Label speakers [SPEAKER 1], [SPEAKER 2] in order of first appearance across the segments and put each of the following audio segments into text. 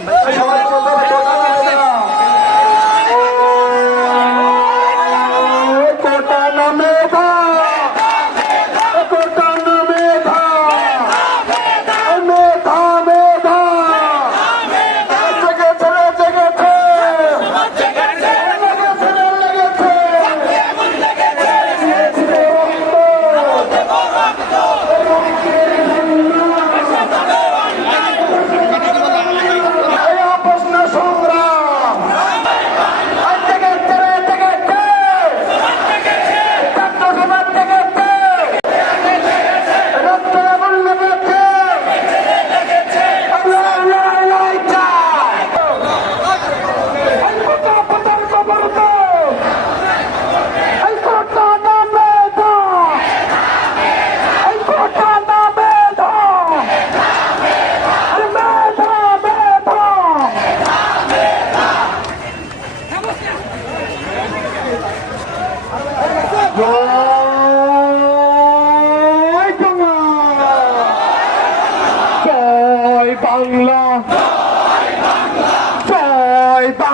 [SPEAKER 1] 什么？哎！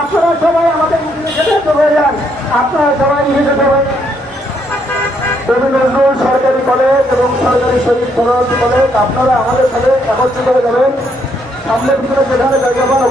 [SPEAKER 1] আপনারা সবাই আমাদের আপনারা সবাই মিলিত হয়ে কবি সরকারি কলেজ এবং সরকারি শহীদ সরকারি কলেজ, আপনারা আমাদের সাথে একত্রিত হয়ে যাবেন। সামনের ভিতরে যেখানে জায়গা পান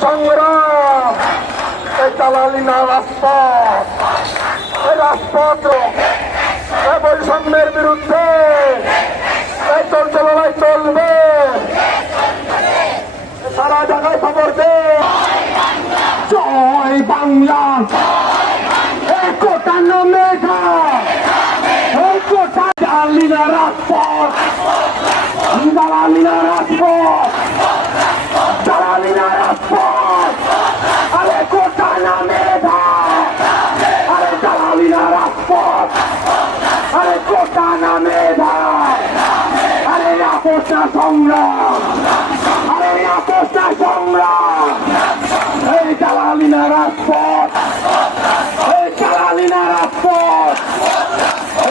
[SPEAKER 1] সংগ্রাম। এই দালালি রাজপথ। রাজপথ বৈষম্যের বিরুদ্ধে। এই চলবে। সারা জায়গায় খবর দে। জয় বাংলা। নামে আরে আপোষটা সংগ্রাম। আরে আপোষটা সংগ্রাম। এই দালালি না রাজপথ। এই দালালি না রাজপথ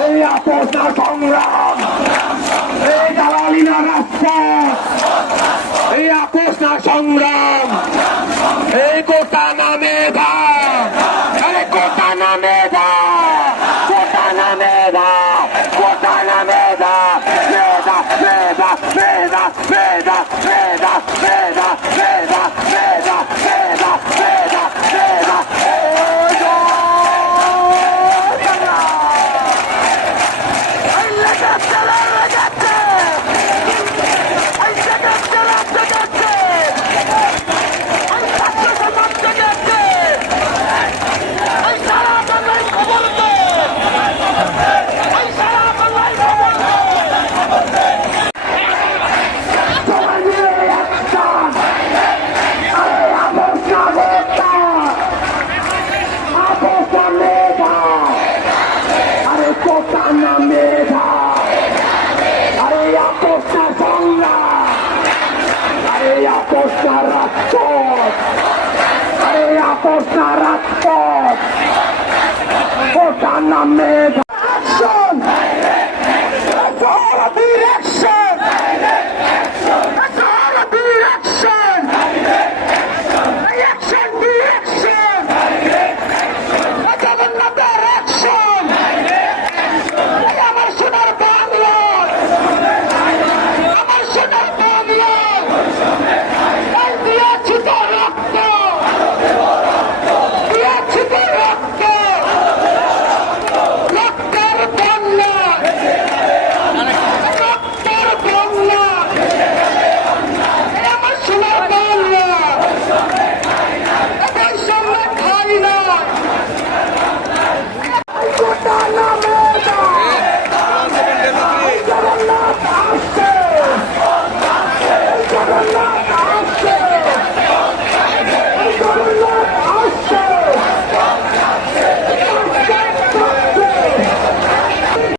[SPEAKER 1] এই আপোষটা সংগ্রাম। এই দালালি না এই আপোষটা সংগ্রাম। এই গোটা Peter Get!